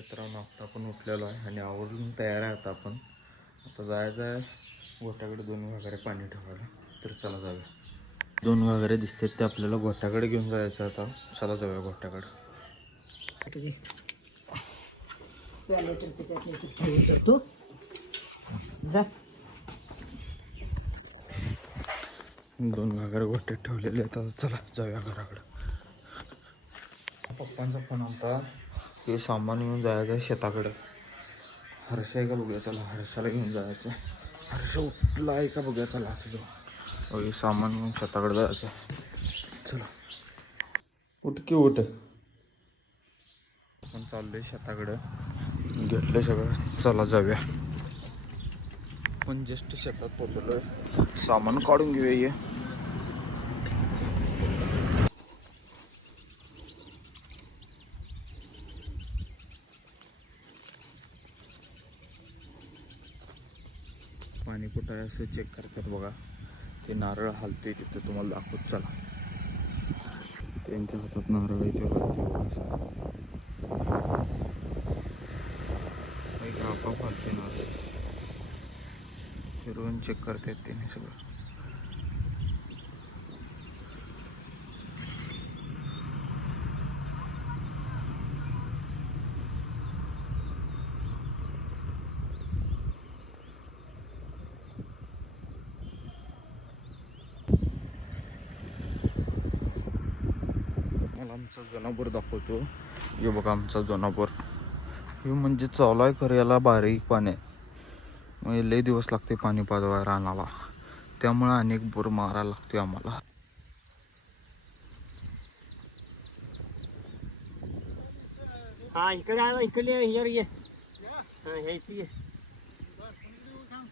मित्रांनो आता आपण उठलेलो आहे आणि आवरून तयार आहे आता आपण. आता जायचं आहे गोट्याकडे दोन वगैरे पाणी ठेवायला. तर चला जाऊया. दोन वगैरे दिसतात ते आपल्याला गोट्याकडे घेऊन जायचं आता. चला जाऊया गोठ्याकडे. जा दोन घागरे गोट्यात ठेवलेले आहेत. आता चला जाऊया घराकडे. पप्पांचा फोन होता हे सामान घेऊन जायचं आहे शेताकडे. हर्ष आहे का बघूया चला हर्षाला घेऊन जायचं हर्ष उठला आहे का बघूया चला तुझं हे सामान घेऊन शेताकडे जायचं आहे. चला. उठ की उठ. आपण चाललोय शेताकडं. घेतलं सगळं. चला जाऊया. पण जस्ट शेतात पोचलोय सामान काढून घेऊया आणि पाणी कुठं असं चेक करतात बघा. ते नारळ हालते तिथं तुम्हाला दाखवत चला. त्यांच्या हातात नारळ आहे ते हलते आपोआप हलते नारळ. फिरवून चेक करतात त्याने सगळं मला आमचा जनावर दाखवतो. हे बघा आमचा जनावर. हे म्हणजे चालू आहे खरं याला बारीक पाणी. आहे. म्हणजे लई दिवस लागते पाणी पाजवाय रानाला. त्यामुळं अनेक बोर मारायला लागतोय आम्हाला. हा इकडे आहे इकडे ये हा हे इथे हा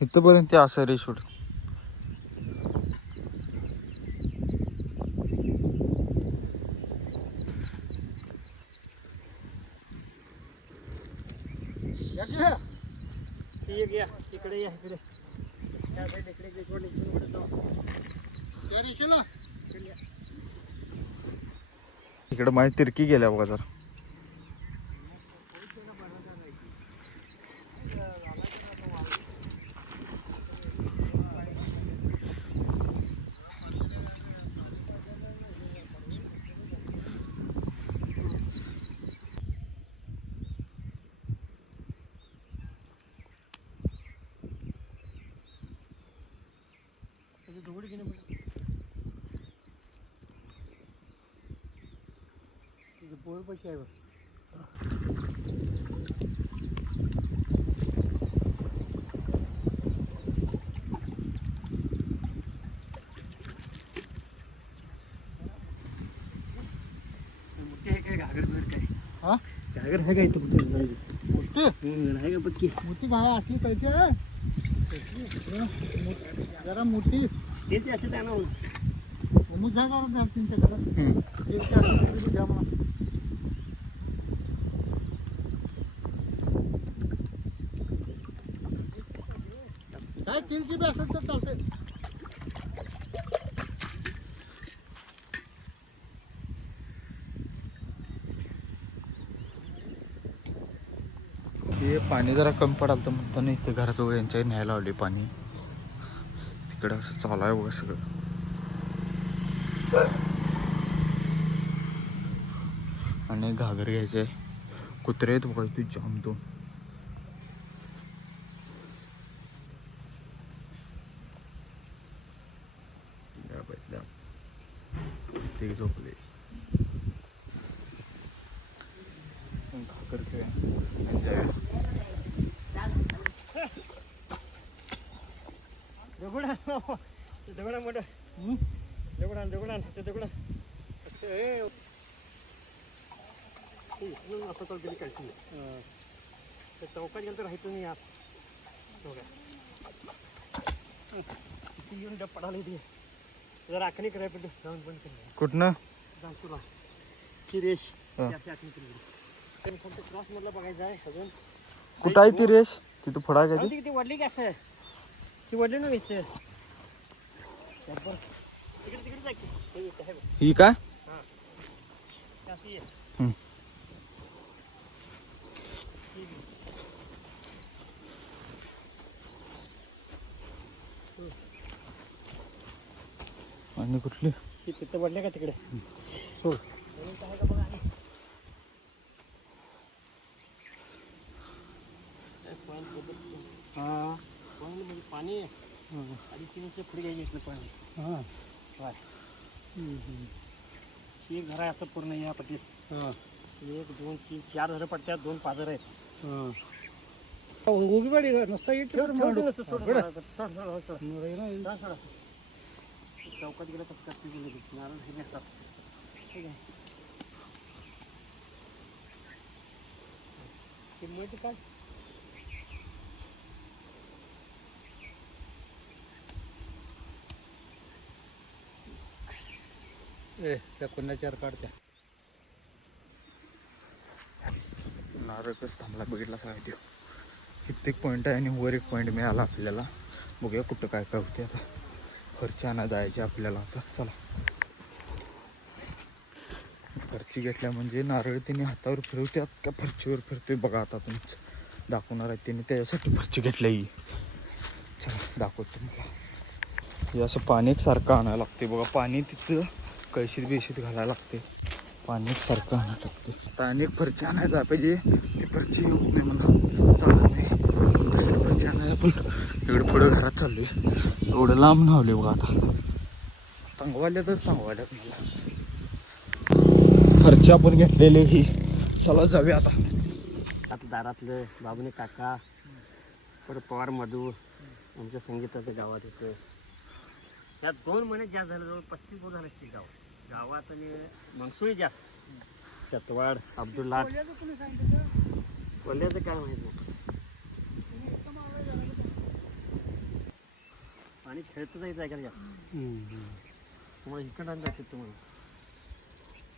इथंपर्यंत असं रे सोड ठीक या इकडे या इकडे त्या इकडे इकडे इकडे जाऊ. इकडे माझी तिरकी गेल्या बघा जर त्याची दगड घेणे बघ. तिचं पोळ पैसे आहे बघ. काय काय? हा? घागर आहे काय इथं कुठे? आहे का पत्की मोठी गाय असली पाहिजे जरा मोठी. तेच असं आहे ना मुझ्या करून द्या तुमच्याकडे एक चार रुपये घ्या मला काय तीनशे बी असेल तर चालते हे पाणी जरा कमी पडाल तर म्हणताना इथे घराजवळ यांच्याही न्यायला लावले पाणी. तिकडं असं चालू आहे बघा सगळं. आणि घागर घ्यायचे. कुत्रे आहेत बघा तू जाम दोन. ते झोपले घागर घेऊया आणि जाऊया. दगड ते दगड आण मोठं हं? दगड अच्छा, हे. हे, असं तर गेली कालची त्या चौकात गेलं तर राहायचं नाही आत हो येऊन डब पडायला जरा आखणी पाहिजे जाऊन कर. कुठनं? ही. रेश आखणी केली पण क्रॉस मधला बघायचं आहे अजून? कुठं आहे ती रेस तिथं पुढं आहे का जाऊ ती? दे की ती वडली की असं? ती वडली ना इथे. तिकडे तिकडे की. हे इथं आहे बघ. ही काय आहे. हम्म. आणि कुठली? ती तिथं पडले का तिकडे? सोड हा. पाणी म्हणजे पाणी. अडीच तीनशे पुढे घ्यायची पाणी. हां. काय ही एक घर आहे असं पूर्ण या पट्टीत. एक दोन तीन चार घरं पडत्यात दोन पाजर आहेत. उगीवाडी नुसता इट ठेव- ठेव ते नुसतं, सोड, सोड, सोड, सोड, सोड, सोड. चौकात गेलं कसं करते गेलं नारळ हे घेतात ठीक आहे. किंमत काय? ए त्या कुंड्या चार काढत्या नारळच थांबला बघितला सगळा देव कित्येक पॉईंट आहे आणि वर एक पॉईंट मिळाला आपल्याला. बघूया कुठं काय काय होते आता. खर्ची आणा जायचे आपल्याला. आता चला. फरची घेतल्या म्हणजे नारळ त्यांनी हातावर फिरवत्यात का फरचीवर फिरतोय बघा आता तुमचं. दाखवणार आहे त्यांनी त्याच्यासाठी फरची घेतल्या ही चला दाखवतो तुम्हाला. हे असं पाणी एकसारखं आणायला लागते बघा. पाणी तिथं कळशीत बेशीत घालायला लागते पाणी एकसारखं आणायला लागते आता अनेक फरची आणायला पाहिजे. ती फरची येऊ नये मला चालत नाही दुसरी फरची आणायला पण इकडे पुढं घरात चाललोय. एवढं लांब नावले बघा आता. सांगवाल्यातच सांगवाल्यात मला फरची आपण घेतलेली ही. चला जाऊया आता. आता दारातलं बाबूने काका परत पवार मधू आमच्या संगीताचं गावात होतं या दोन महिने जास्त झालं जवळ पस्तीस बोल झाले असतील गाव गावात आणि मनसुळी जास्त. चतवाड अब्दुल्ला कोल्ह्याचं काय माहीत नाही. पाणी खेळतं जायचं आहे का जास्त तुम्हाला इकडं जाते तुम्हाला.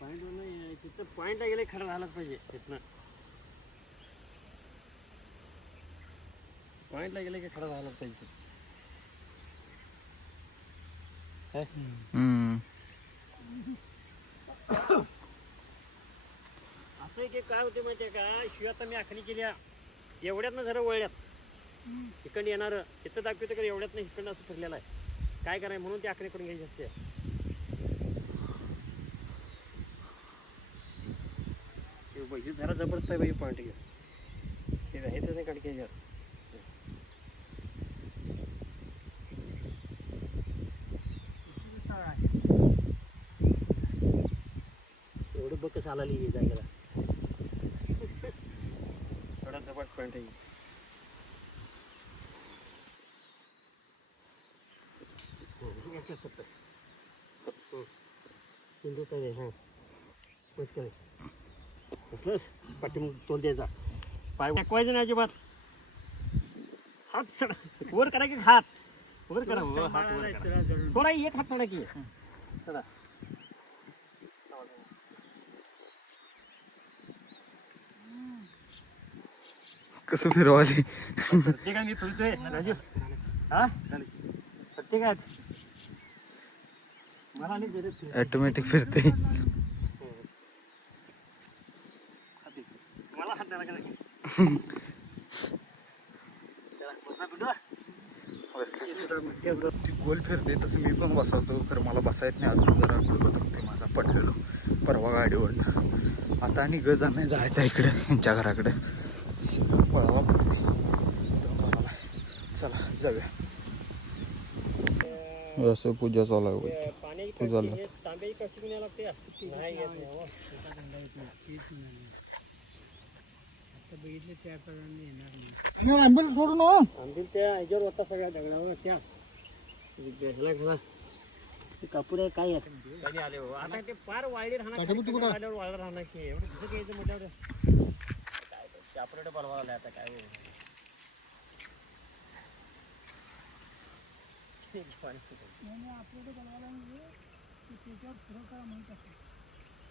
पॉईंट तिथं पॉईंटला गेले खरं झालंच पाहिजे तिथनं. पॉईंटला गेले की खरं झालंच पाहिजे. असं एक काय होते माहितीये का? शिवाय मी आखणी केल्या. एवढ्यातनं जरा वळल्यात. इकडं येणार इथं दाखवतं का नाही इकडनं असं फिरलेलं आहे? काय करायचं म्हणून ती आखणी करून घ्यायची असते. हे जरा जबरदस्त आहे बाई पॉईंट घे. ते आहे त्याने काढ घ्यायच्या एवढं बघ कसं आला लिहि जागेला. एवढा जबरदस्त पॉईंट आहे. सिंधू काय हां. बस काय बसलंस पाठी तोल द्यायचा पाय टाकवायचं नाही अजिबात हात सड वर करा की हात वर करा वर हात वर करा. सोडा एक हात सोडा की. चला कसं फिरवायचे सत्य काय मी फिरतोय. राजू हा? सत्य काय ऑटोमॅटिक फिरते. ती गोल फिरते तसं मी पण बसवतो खरं मला बसायत नाही अजून जरा दुखते माझा पडलेलो परवा गाडीवर आता आणि गज नाही जायचं इकडे यांच्या घराकडे. पळावा चला जाऊया. असं पूजा चालू आहे बोलते. पाण्याची तू झालं. कळशी, हे तांब्याची कशी घेऊन यायला लागते या? नाही येत नाही, हो. आंबेल सोडू ना आंबील त्या ह्याच्यावर होता सगळ्या दगडावर त्या बेसला घाला ते कापूर आहे काय आहे? कधी आले हो आता ते पार वाळली राहणार काठापट्टी कुठं? आल्यावर वाळलं राहणार की एवढं दिसत यायचं म्हटल्यावर काय चापरेट बनवा आलाय आता काय हो.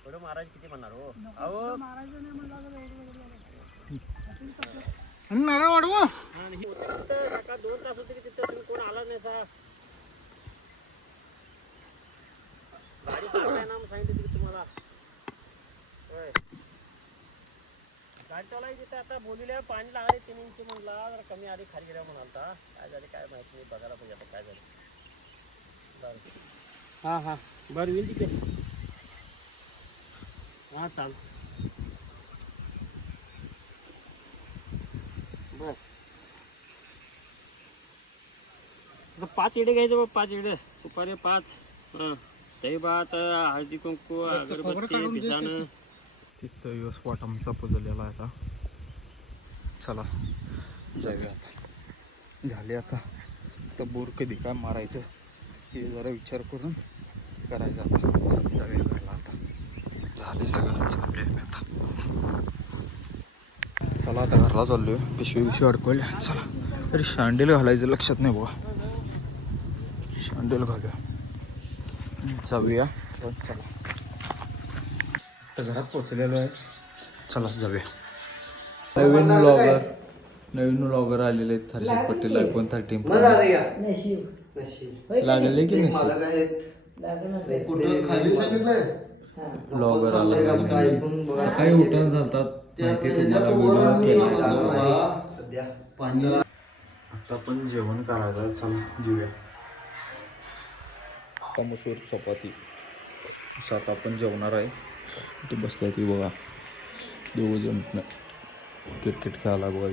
थोडं महाराज किती म्हणणार हो? अहो. आणि नारळ वाढवू? आणि हे होतं तिथं सकाळ दोन तास होते की तिथं तुम्ही कोण आला नाही सा. गाडी पाठवाय ना म्हणून सांगितलं की तुम्हाला खालच्याला तिथे आता बोललेल्या पाणी लागले तीन इंच म्हणला जरा कमी आधी खाली गेल्या म्हणालता काय झाले काय माहिती नाही बघायला पाहिजे आता काय झालं. बरं. हां हां. बरं होईल तिकडे. हां चाल. बर. आता पाच एडे घ्यायचं बघ पाच एडे सुपारी पाच. हां. दही भात हळदी कुंकू अगरबत्ती बिसानं. तिथं यो स्पॉट आमचा पुजलेला आहे आता. चला जाऊया आता. झाले आता. तर बोर कधी काय मारायचं हे जरा विचार करून करायचं आता. जाऊया घरला आता. झाले सगळं चालले आता. चला आता घरला चाललोय. पिशवी पिशवी अडकवली. चला. तरी शांडेल घालायचं लक्षात नाही बुवा. शांडेल घालूया. जाऊया. चला. तर घरात पोचलेलो आहे. चला जाऊया. नवीन ब्लॉगर नवीन ब्लॉगर आलेले आहेत हर्षद पटेल आयफोन थर्टीन लागले की नशीब ब्लॉगर आला. सकाळी उठून जातात माहिती तुम्हाला व्हिडिओ आता पण जेवण करायचं आहे. चला जेऊया. आता मसूर चपाती. असं आता आपण जेवणार आहे. ते बसल्या ती बघा. दोघ जण क्रिकेट खेळायला बघा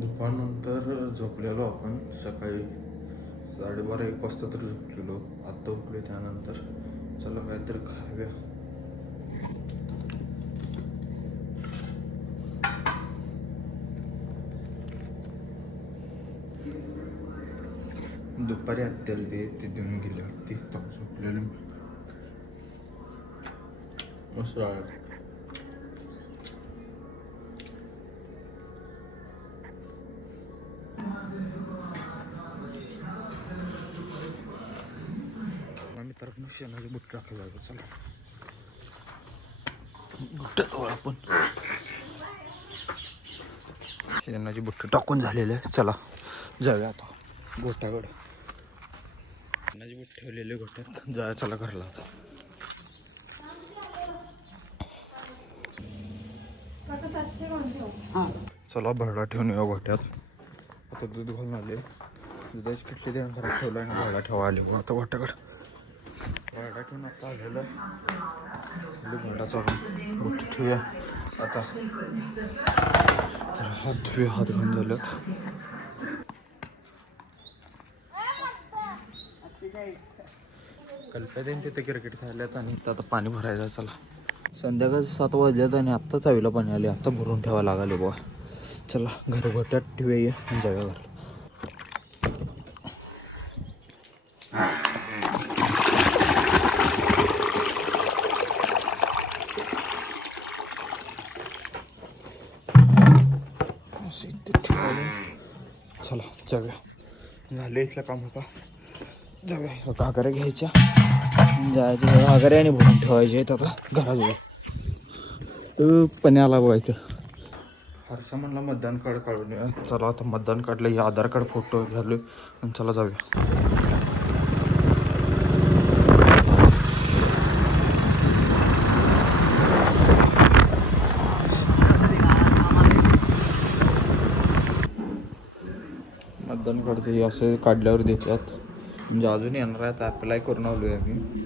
दुपारनंतर झोपलेलो आपण. सकाळी साडेबारा एक वाजता तर झोपलेलो. आत्ता उठले त्यानंतर. चला काहीतरी खाऊया. दुपारी आत्याला ते ते देऊन गेले होते. तर झोपलेलं. मी मस्त आम्ही तर शेणाचे बुट टाकायला जायचं चला. बुट्ट हो आपण. शेणाची बुट्ट टाकून झालेले आहे. चला जाऊया आता. गोटाकडे शेणाची बुट ठेवलेले गोट्यात जाऊया चला घरला आता. चला भरडा ठेवून येऊ गोट्यात आता दूध घालून आले. दुधाची किटली देऊन घरात ठेवला आणि भरडा ठेवा आले. आता गोट्याकडे भरडा ठेवून आता आलेलं. आहे भरडाचा गोटी ठेवूया. आता जरा हात धुया हात घालून झालेत कल्पना तिथे क्रिकेट खेळल्यात आणि आता पाणी भरायचं चला. संध्याकाळी सात वाजल्यात आणि आत्ता चावीला पाणी आले. आत्ता भरून ठेवा लागले बुवा. चला घरघोट्यात ठेवूया आणि जाऊया घरला असं चला जाऊया. झालं इथलं काम होता जाऊया घागऱ्या घ्यायच्या. जायचं घागऱ्या आणि भरून ठेवायचे आहेत आता घराजवळ. तर पण्याला आला हरसा इथं. म्हणला मतदान कार्ड काढून चला आता मतदान कार्डला हे आधार कार्ड फोटो घालू आणि चला जाऊया. मतदान कार्डचं हे असं काढल्यावर देतात. म्हणजे अजून येणार आहेत. अप्लाय करून आलो आहे आम्ही.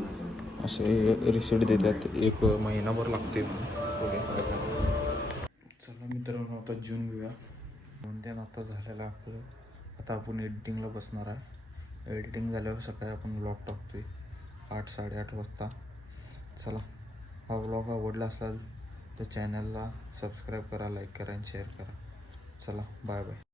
असे रिसिट देतात. एक महिनाभर लागते चला मित्रांनो आता जून घेऊया. दोन आता झालेला आपलं. आता आपण एडिटिंगला बसणार आहे. एडिटिंग झाल्यावर सकाळी आपण ब्लॉग टाकतोय. आठ साडेआठ वाजता. चला. हा ब्लॉग आवडला असाल तर चॅनलला सबस्क्राईब करा लाईक करा आणि शेअर करा. चला. Bye bye